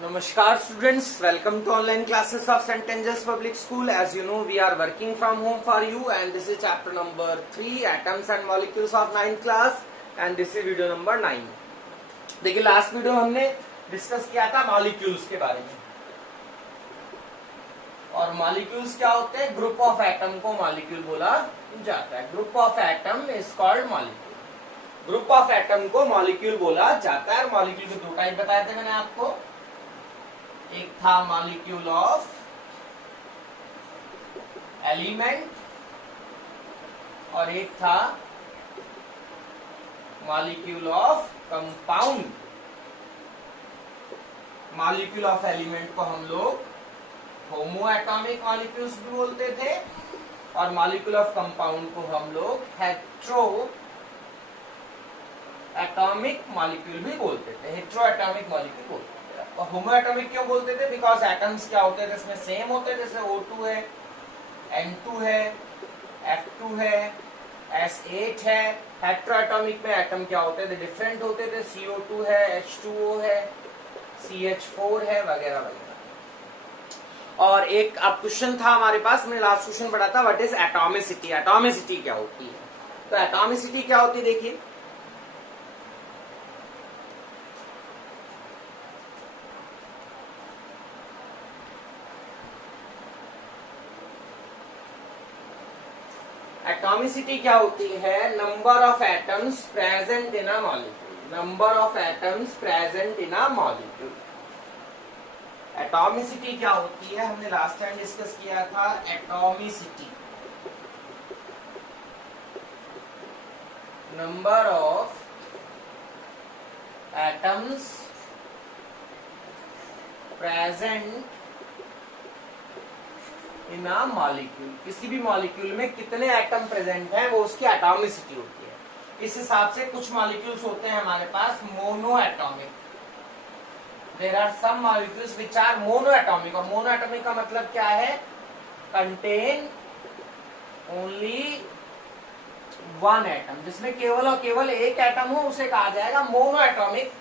Namaskar students, welcome to online classes of St. Angel's Public School. As you know, we are working from home for you and this is chapter number 3, Atoms and Molecules of 9th class and this is video number 9. देखिए last video हमने discuss किया था molecules के बारे में और molecules क्या होते हैं, ग्रुप ऑफ एटम को मॉलिक्यूल बोला जाता है. Group of atom is called molecule. Group of atom को मॉलिक्यूल बोला जाता है. मॉलिक्यूल के दो टाइप बताए थे मैंने आपको. एक था मॉलिक्यूल ऑफ एलिमेंट और एक था molecule of compound. Molecule of element को हम लोग होमो एटॉमिक मॉलिक्यूल्स भी बोलते थे और मॉलिक्यूल ऑफ कंपाउंड को हम लोग हेट्रो एटॉमिक मॉलिक्यूल भी बोलते थे. हेट्रो एटॉमिक मॉलिक्यूल बोलते थे. और होमो एटॉमिक क्यों बोलते थे? बिकॉज एटम्स क्या होते थे इसमें सेम होते थे. जैसे O2 है, N2 है, F2 है, S8 है. हेट्रो एटॉमिक में एटम क्या होते थे? डिफरेंट होते थे. CO2 है, H2O है, CH4 है वगैरह वगैरह. और एक अब क्वेश्चन था हमारे पास, मैंने लास्ट क्वेश्चन पढ़ा था, व्हाट इज एटॉमिसिटी. एटॉमिसिटी क्या होती है? तो एटॉमिसिटी क्या होती है देखिए. एटॉमिसिटी क्या होती है? Number of atoms present in a molecule. Number of atoms present in a molecule. Atomicity क्या होती है हमने लास्ट टाइम डिस्कस किया था. Atomicity number of atoms present in a molecule. किसी भी मॉलिक्यूल में कितने एटम प्रेजेंट हैं वो उसकी एटॉमिसिटी होती है. इस हिसाब से कुछ मॉलिक्यूल्स होते हैं हमारे पास mono atomic. There are some molecules which are mono atomic. और मोनो एटॉमिक का मतलब क्या है? Contain only one atom. जिसमें केवल और केवल एक एटम हो उसे कहा जाएगा मोनो एटॉमिक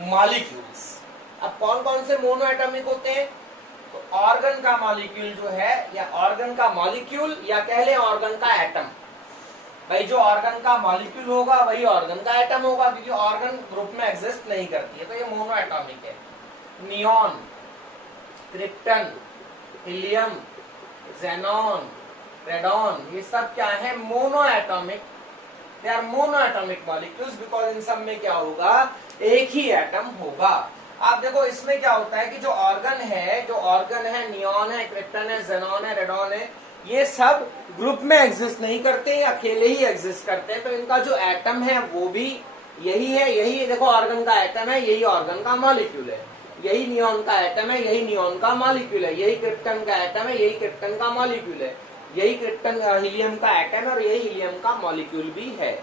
मॉलिक्यूल्स. अब कौन कौन से मोनो एटॉमिक होते हैं? तो ऑर्गन का मॉलिक्यूल जो है, या ऑर्गन का मॉलिक्यूल, या कह ले ऑर्गन का एटम. भाई जो ऑर्गन का मॉलिक्यूल होगा वही ऑर्गन का एटम होगा, क्योंकि ऑर्गन ग्रुप में एग्जिस्ट नहीं करती है. तो ये मोनो एटॉमिक है. Neon, krypton, helium, xenon, radon, ये सब क्या है? Mono atomic. They are mono atomic molecules because इन सब में क्या होगा? एक ही एटम होगा. आप देखो इसमें क्या होता है कि जो ऑर्गन है नियॉन है, क्रिप्टन है, ज़ेनॉन है, रेडॉन है, ये सब ग्रुप में एग्जिस्ट नहीं करते, अकेले ही एग्जिस्ट करते हैं. तो इनका जो एटम है वो भी यही है. यही देखो ऑर्गन का एटम है, यही ऑर्गन का मॉलिक्यूल है. यही नियॉन का एटम है, यही नियॉन का मॉलिक्यूल है. यही क्रिप्टन का एटम है, यही क्रिप्टन का मॉलिक्यूल है. यही क्रिप्टन हीलियम का एटम है और यही हीलियम का मॉलिक्यूल भी है.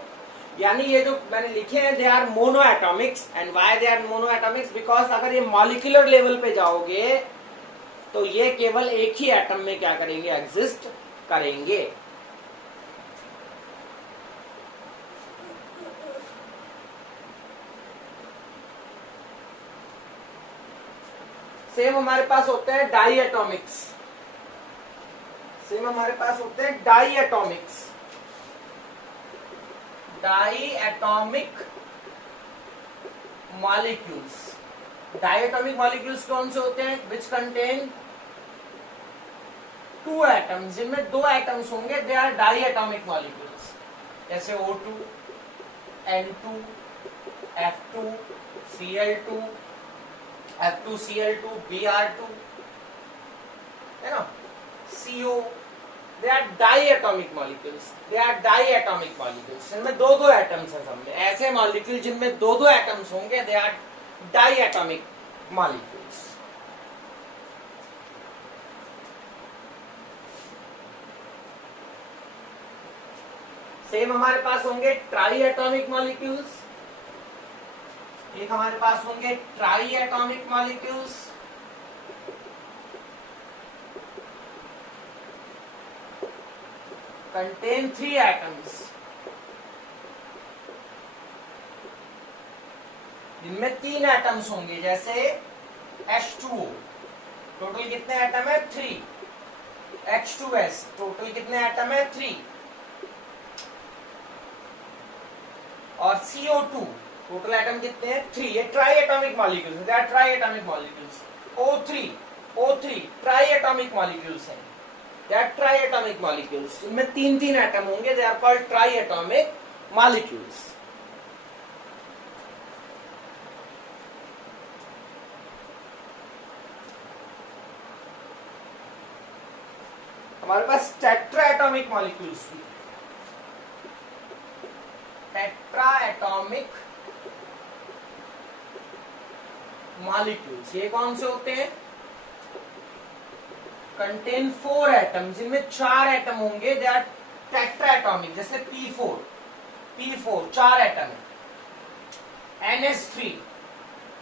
यानी ये जो मैंने लिखे हैं they are mono atomics. And why they are mono atomics? Because अगर ये मॉलिक्यूलर लेवल पे जाओगे तो ये केवल एक ही एटम में क्या करेंगे? एग्जिस्ट करेंगे. सेम हमारे पास होते हैं डाई एटॉमिक्स. सेम हमारे पास होते हैं diatomics. Diatomic molecules. Diatomic molecules कौन से होते हैं? Which contain two atoms. जिनमें दो एटम्स होंगे दे आर डाइएटॉमिक मॉलिक्यूल्स. जैसे O2, N2, F2, Cl2, F2Cl2, Br2, है ना, CO. They are diatomic molecules. They are diatomic molecules. जिनमें दो दो एटम्स हैं सब में. ऐसे मॉलिक्यूल जिनमें दो दो एटम्स होंगे they are diatomic molecules. Same हमारे पास होंगे ट्राइएटॉमिक मॉलिक्यूल्स. एक हमारे पास होंगे ट्राइएटॉमिक मॉलिक्यूल्स. contain 3 atoms. जिनमें 3 एटम्स होंगे. जैसे H2O, टोटल कितने एटम है 3। H2S, टोटल कितने एटम है 3। और CO2, टोटल एटम कितने हैं 3। ये ट्राई एटॉमिक मॉलिक्यूल्स हैं, they are tri atomic molecules. O3 tri atomic molecules हैं, they are tri atomic molecules. इनमें 3 एटम होंगे, they are called tri atomic molecules. हमारे पास टेट्रा एटॉमिक मॉलिक्यूल्स भी, टेट्रा एटॉमिक मॉलिक्यूल्स, ये कौन से होते हैं, कंटेन 4 एटम, जिनमें 4 एटम होंगे, दे आर टेट्रा एटॉमिक। जैसे P4 4 एटम है। NH3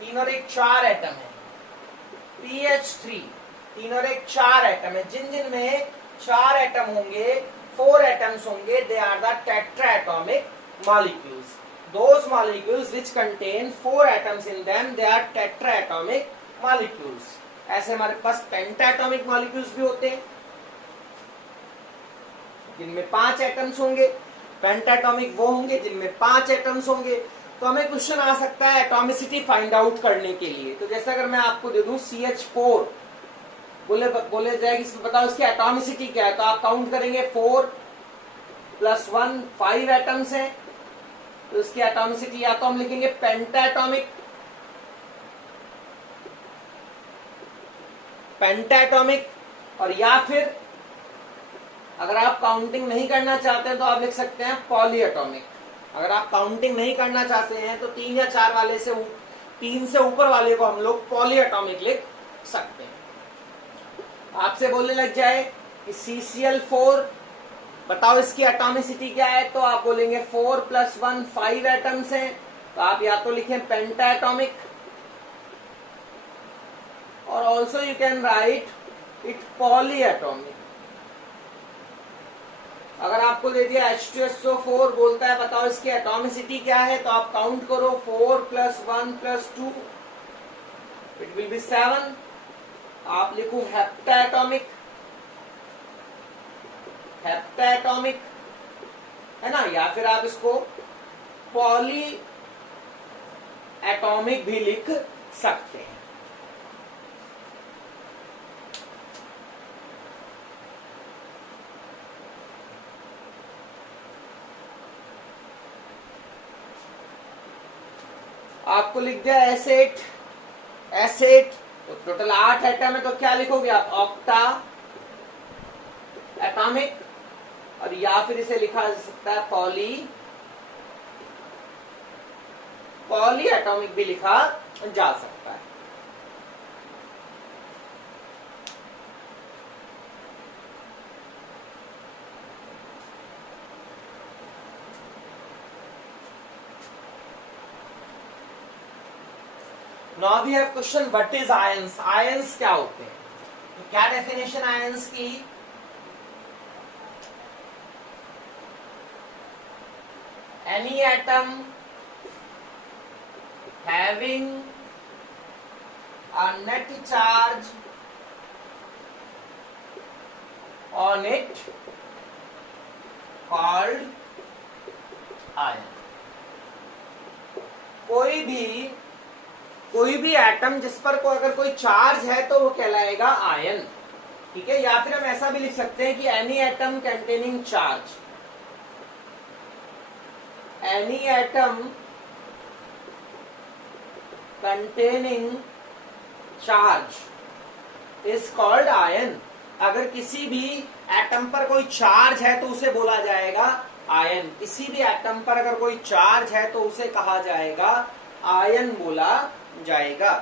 3 और 1 4 एटम है। PH3 3 और 1 4 एटम है। जिन में 4 एटम होंगे, 4 एटम्स होंगे, they are the tetra atomic molecules. Those molecules which contain 4 atoms in them, they are tetraatomic molecules. ऐसे हमारे पास पेंटाटॉमिक मॉलिक्यूल्स भी होते हैं, जिनमें 5 एटम्स होंगे। पेंटाटॉमिक वो होंगे जिनमें 5 एटम्स होंगे। तो हमें क्वेश्चन आ सकता है एटॉमिसिटी फाइंड आउट करने के लिए। तो जैसे अगर मैं आपको दे दूं CH4, बोले जाएगी इसमें बताओ इसकी एटॉमिसिटी क्या है, तो आप काउंट करेंगे 4 + 1 5 एटम्स हैं, तो इसकी एटॉमिसिटी या तो हम लिखेंगे पेंटाटॉमिक, और या फिर अगर आप काउंटिंग नहीं करना चाहते हैं तो आप लिख सकते हैं पॉलीएटॉमिक। अगर आप काउंटिंग नहीं करना चाहते हैं तो 3 या 4 वाले से 3 से ऊपर वाले को हम लोग पॉलीएटॉमिक लिख सकते हैं। आपसे बोलने लग जाए कि CCl4 बताओ इसकी एटॉमिसिटी क्या है, तो आप बोलेंगे 4 + 1 5 एटम्स हैं, तो आप या तो लिखें पेंटाटॉमिक, और also you can write it polyatomic. अगर आपको दे दिया H2SO4 बोलता है बताओ इसकी एटॉमिसिटी क्या है, तो आप काउंट करो 4 + 1 + 2 इट विल बी 7। आप लिखो हेप्टाटॉमिक है ना, या फिर आप इसको पॉली एटॉमिक भी लिख सकते हैं। आपको लिख दिया एसेट, तो टोटल 8 एटम है, तो क्या लिखोगे आप ऑक्टा एटॉमिक, और या फिर इसे लिखा जा सकता है पॉली एटॉमिक भी लिखा जा सकता है। Now we have question what is ions. Ions क्या होते हैं, तो क्या डेफिनेशन आयंस की, any atom having a net charge on it called ion। कोई भी एटम जिस पर अगर कोई चार्ज है तो वो कहलाएगा आयन, ठीक है। या फिर हम ऐसा भी लिख सकते हैं कि any atom containing charge, any atom containing charge is called ion। अगर किसी भी एटम पर कोई चार्ज है तो उसे बोला जाएगा आयन। किसी भी एटम पर अगर कोई चार्ज है तो उसे कहा जाएगा आयन बोला जाएगा।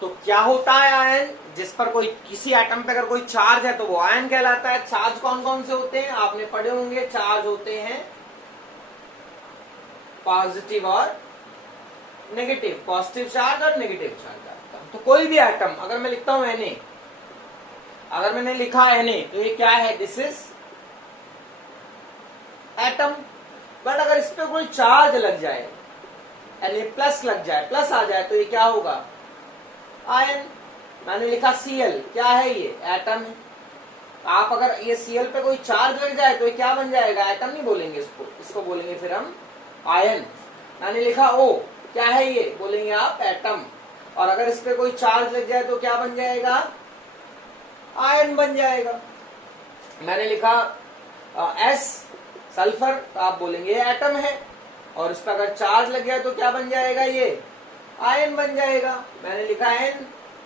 तो क्या होता है आयन, जिस पर कोई किसी एटम पे अगर कोई चार्ज है तो वो आयन कहलाता है। चार्ज कौन कौन से होते हैं आपने पढ़े होंगे, चार्ज होते हैं पॉजिटिव और नेगेटिव, पॉजिटिव चार्ज और नेगेटिव चार्ज। तो कोई भी एटम अगर मैं लिखता हूं Na, अगर मैंने लिखा Na तो ये क्या है, दिस इज एटम। बट अगर इस पे कोई चार्ज लग जाए, यानी प्लस लग जाए, प्लस आ जाए, तो ये क्या होगा? आयन। मैंने लिखा Cl, क्या है ये? एटम है। आप अगर ये Cl पे कोई चार्ज लग जाए तो ये क्या बन जाएगा? एटम नहीं बोलेंगे इसको, इसको बोलेंगे फिर हम आयन। मैंने लिखा O, क्या है ये? बोलेंगे आप एटम। और अगर इस पे कोई चार्ज लग जाए तो क्या बन जाएगा? आयन बन जाएगा। मैंने लिखा S, सल्फर, तो आप बोलेंगे एटम है। और इस पर अगर चार्ज लग गया तो क्या बन जाएगा? ये आयन बन जाएगा। मैंने लिखा N,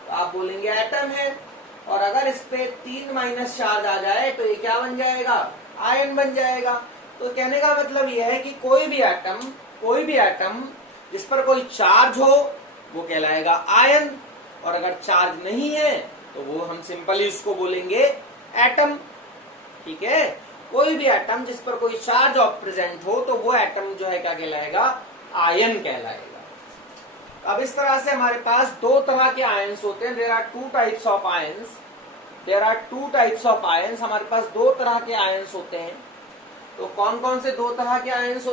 तो आप बोलेंगे एटम है। और अगर इस पे 3 माइनस चार्ज आ जाए तो ये क्या बन जाएगा? आयन बन जाएगा। तो कहने का मतलब यह है कि कोई भी एटम जिस पर कोई चार्ज हो वो कहलाएगा आयन, और अगर चार्ज नहीं है तो वो हम सिंपली उसको बोलेंगे एटम। ठीक है, कोई भी एटम जिस पर कोई चार्ज प्रेजेंट हो तो वो एटम जो है क्या कहलाएगा? आयन कहलाएगा। अब इस तरह से हमारे पास दो तरह के आयंस होते हैं। There are two types of ions. हमारे पास दो तरह के आयंस होते हैं। तो कौन कौन से दो तरह के आयंस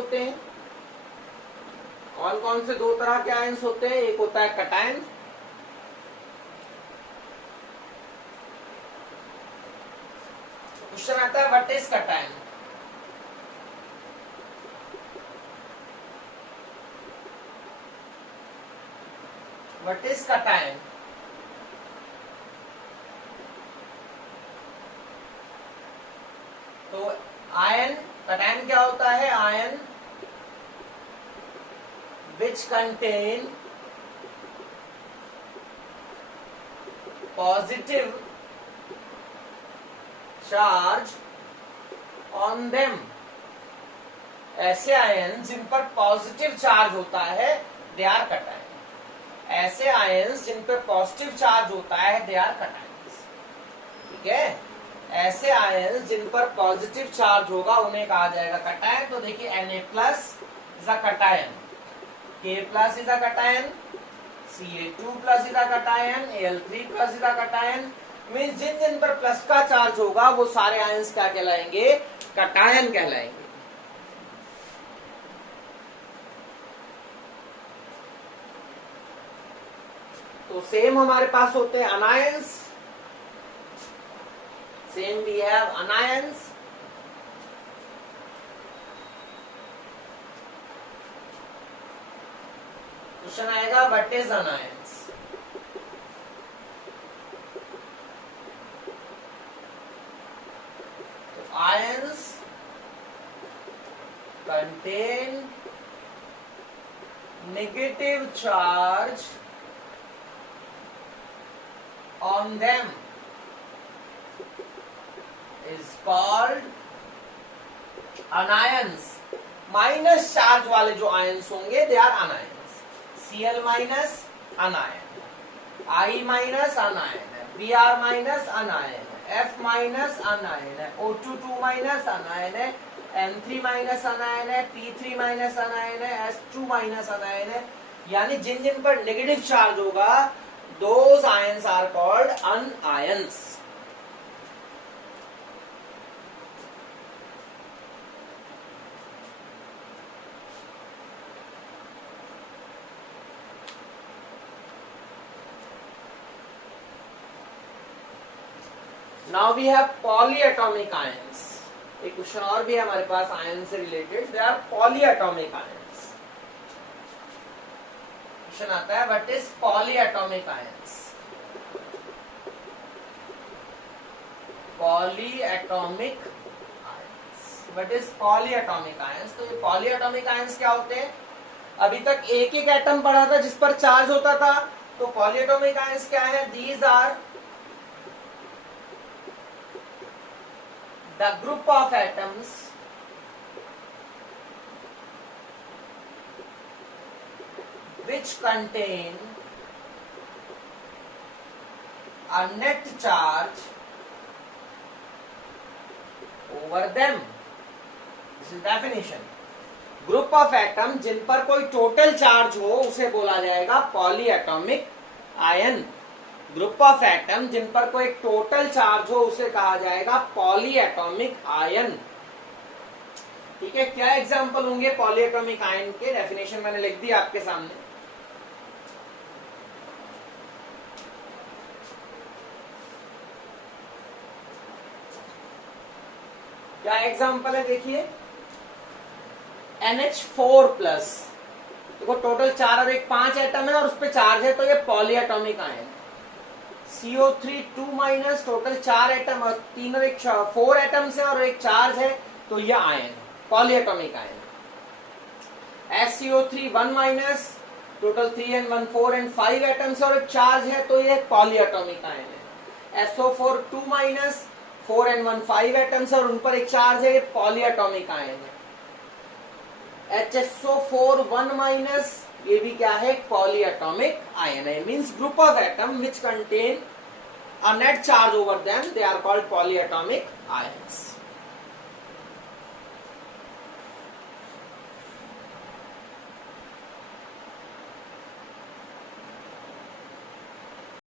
होते हैं? एक होता है कटायन, क्वेश्चन आता है what is cation? What is cation? तो आयन, कटायन क्या होता है? Ion which contain positive charge on them। ऐसे आयन जिन पर पॉजिटिव चार्ज होता है दे आर कटायन। ऐसे आयन्स जिन पर पॉजिटिव चार्ज होता है दे आर कटायंस। ठीक है, ऐसे आयन्स जिन पर पॉजिटिव चार्ज होगा उन्हें कहा जाएगा कटायन। तो देखिए Na+ is a cation, K+ is a cation, Ca2+ is a cation, Al3+ is a cation। Means जिन जिन पर प्लस का चार्ज होगा वो सारे आयंस क्या कहलाएंगे? कटायन कहलाएंगे। तो सेम हमारे पास होते हैं anions. Same we have anions. Question आएगा व्हाट इज अनायंस? तो ions contain negative charge on them is called anions. Minus charge वाले जो आयंस होंगे they are anions. Cl- anion, I- anion है, Br- अनायन है, F- अनायन है, O2 अनायन है, N3- अनायन है, P3- अनायन है, S2- अनायन है। यानी जिन जिन पर नेगेटिव चार्ज होगा those ions are called anions. Now we have polyatomic ions. एक क्वेश्चन और भी है हमारे पास आयन से रिलेटेड, they are polyatomic ions. Question आता है what is polyatomic ions? Polyatomic ions, what is polyatomic ions? तो ये पॉलीएटॉमिक आयंस क्या होते हैं? अभी तक एक एक एटम पढ़ा था जिस पर चार्ज होता था। तो पॉलीएटॉमिक आयंस क्या है? These are the group of atoms which contain a net charge over them। This is definition। Group of atom जिन पर कोई टोटल चार्ज हो उसे बोला जाएगा polyatomic ion. Group of atom जिन पर कोई टोटल चार्ज हो उसे कहा जाएगा पॉलीएटॉमिक आयन। ठीक है, क्या एग्जाम्पल होंगे पॉलीएटॉमिक आयन के? डेफिनेशन मैंने लिख दी आपके सामने। क्या एग्जाम्पल है देखिए, NH4+, देखो टोटल 4 और 1 5 एटम है और उस पे चार्ज है, तो ये polyatomic ion. CO3 2-, total 4 atom और 3 और 1 4 एटम्स है और 1 चार्ज है, तो ये ion polyatomic ion. SCO3 1-, total 3 and 1 4 and 5 atoms और 1 चार्ज है, तो ये पॉलीएटॉमिक आयन है। SO4 2-, 4 and 1 5 एटम्स और उन पर 1 चार्ज है, ये पॉलीएटॉमिक आयन है। HSO4 1-, ये भी क्या है? पॉलीएटॉमिक आयन है। Means group of atom which contain a net charge over them, they are called polyatomic ions.